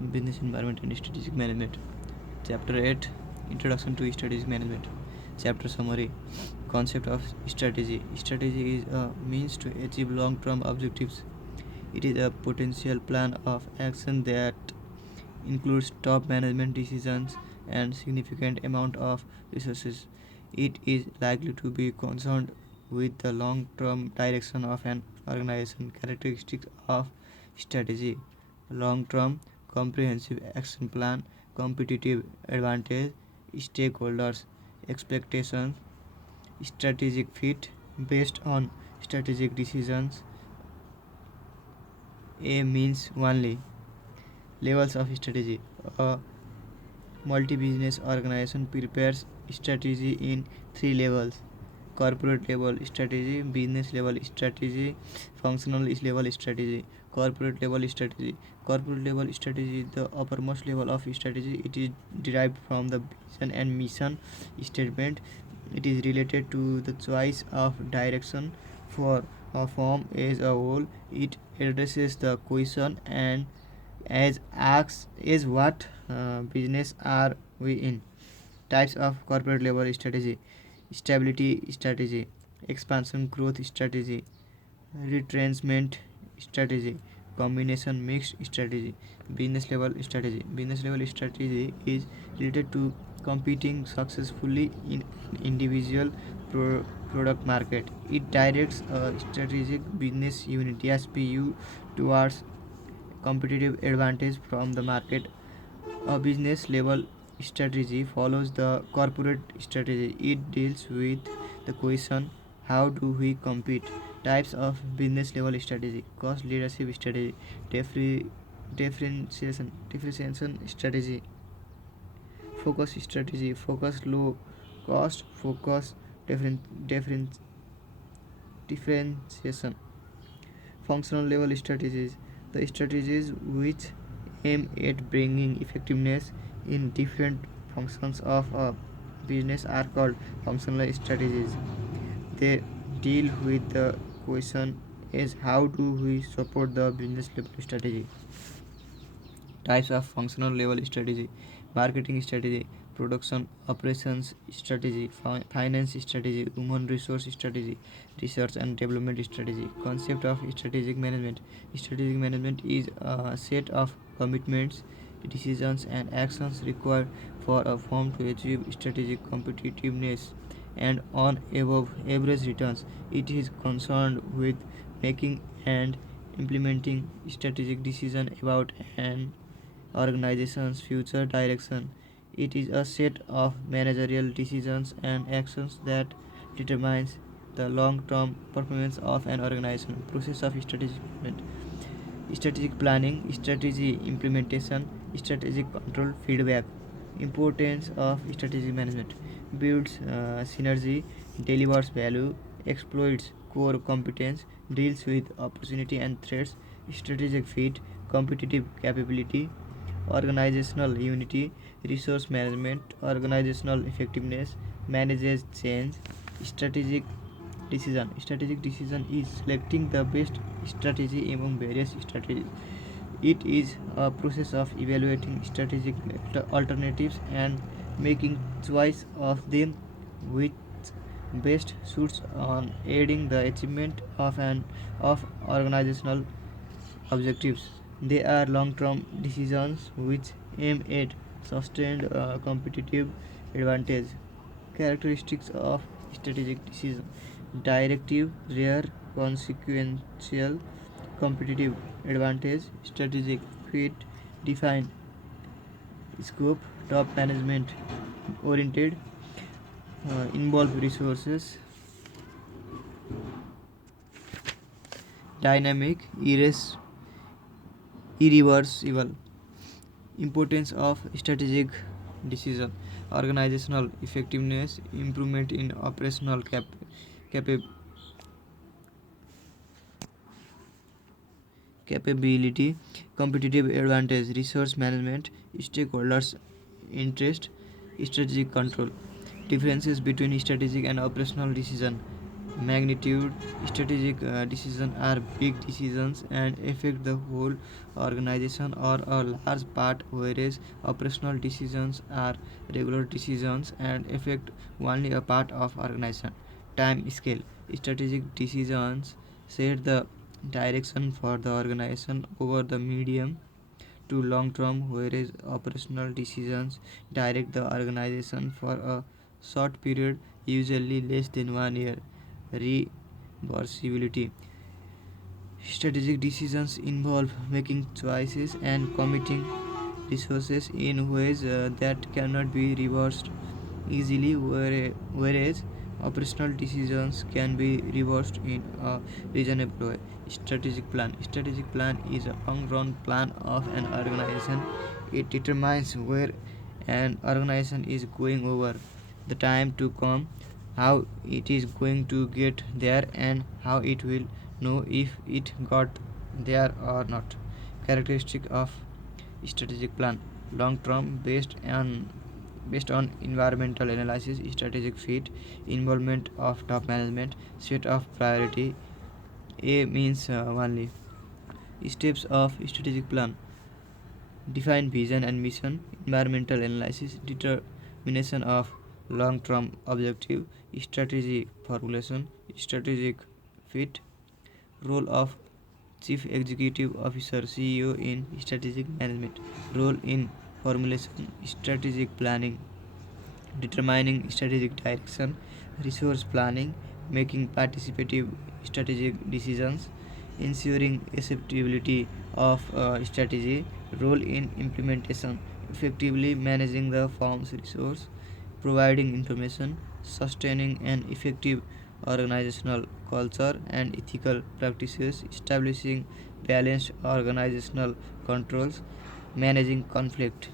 Business Environment and Strategic Management. Chapter 8, Introduction to Strategic Management. Chapter Summary. Concept of strategy. Strategy is a means to achieve long-term objectives. It is a potential plan of action that includes top management decisions and significant amount of resources. It is likely to be concerned with the long-term direction of an organization. Characteristics of strategy: long-term comprehensive action plan, competitive advantage, stakeholders expectations, strategic fit based on strategic decisions. A means only. Levels of strategy. A multi-business organization prepares strategy in three levels: corporate level strategy, business level strategy, functional level strategy. Corporate level strategy. Corporate level strategy is the uppermost level of strategy. It is derived from the vision and mission statement. It is related to the choice of direction for a firm as a whole. It addresses the question and as asks is what business are we in. Types of corporate level strategy: stability strategy, expansion growth strategy, retrenchment strategy, combination mixed strategy. Business level strategy. Business level strategy is related to competing successfully in individual product market. It directs a strategic business unit SBU towards competitive advantage from the market. A business level strategy follows the corporate strategy. It deals with the question, how do we compete? Types of business level strategy: cost leadership strategy, differentiation strategy, focus strategy, focus low cost, focus differentiation. Functional level strategies: the strategies which aim at bringing effectiveness in different functions of a business are called functional strategies. They deal with the question is how do we support the business level strategy. Types of functional level strategy: marketing strategy, production operations strategy, finance strategy, human resource strategy, research and development strategy. Concept of strategic management. Strategic management is a set of commitments, decisions and actions required for a firm to achieve strategic competitiveness and on above average returns. It is concerned with making and implementing strategic decisions about an organization's future direction. It is a set of managerial decisions and actions that determines the long-term performance of an organization. Process of strategic management. Strategic planning, strategy implementation, strategic control, feedback. Importance of strategic management: builds synergy, delivers value, exploits core competence, deals with opportunity and threats. Strategic fit, competitive capability, organizational unity, resource management, organizational effectiveness, manages change. Strategic decision. Strategic decision is selecting the best strategy among various strategies. It is a process of evaluating strategic alternatives and making choice of them which best suits on aiding the achievement of organizational objectives. They are long-term decisions which aim at sustained competitive advantage. Characteristics of strategic decision: directive, rare, consequential, competitive advantage, strategic fit, define scope, top management oriented, involve resources, dynamic, irreversible. Importance of strategic decision: organizational effectiveness, improvement in operational capability, competitive advantage, resource management, stakeholders interest, strategic control. Differences between strategic and operational decision: magnitude. Strategic decisions are big decisions and affect the whole organization or a large part, whereas operational decisions are regular decisions and affect only a part of organization. Time scale. Strategic decisions set the direction for the organization over the medium to long term, whereas operational decisions direct the organization for a short period, usually less than 1 year. Reversibility. Strategic decisions involve making choices and committing resources in ways that cannot be reversed easily, whereas operational decisions can be reversed in a reasonable way. Strategic plan. Strategic plan is a long-run plan of an organization. It determines where an organization is going over the time to come, how it is going to get there, and how it will know if it got there or not. Characteristic of strategic plan: long term, based on environmental analysis, strategic fit, involvement of top management, set of priority. A means only. Steps of strategic plan: define vision and mission, environmental analysis, determination of long term objective, strategy formulation, strategic fit, role of Chief Executive Officer CEO in strategic management, role in formulation, strategic planning, determining strategic direction, resource planning, making participative strategic decisions, ensuring acceptability of strategy, role in implementation, effectively managing the firm's resource, providing information, sustaining an effective organizational culture and ethical practices, establishing balanced organizational controls, managing conflict.